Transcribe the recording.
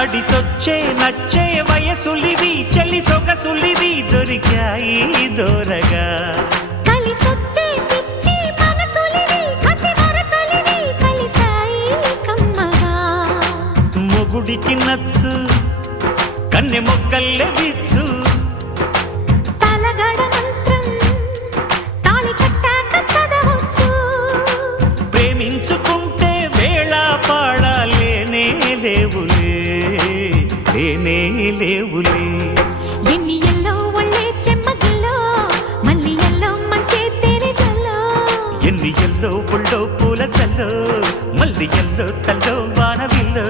నడిచొచ్చే నచ్చే వయసులివి చెలి సొగసులివి దొరికాయి దూరగా కలిసొచ్చే పిచ్చి మనసులివి కసి వరసలివి కలిసాయి కమ్మగా మొగుడికి నచ్చు కన్నె మొక్కల్లే విచ్చు తలగడ మంత్రం తాళి కట్టాక చదవచ్చు ప్రేమించుకుంటే వేళ పాడాలేనే లేవులే లేనే లేవులే ఎన్ని ఎల్లో ఒళ్ళే చెమ్మగిల్లో మళ్ళీ ఎల్లో మంచే తేనె జల్లో ఎన్ని ఎల్లో పుల్లో పూల చల్లో మళ్ళీ ఎల్లో తల్లో వానవిల్లో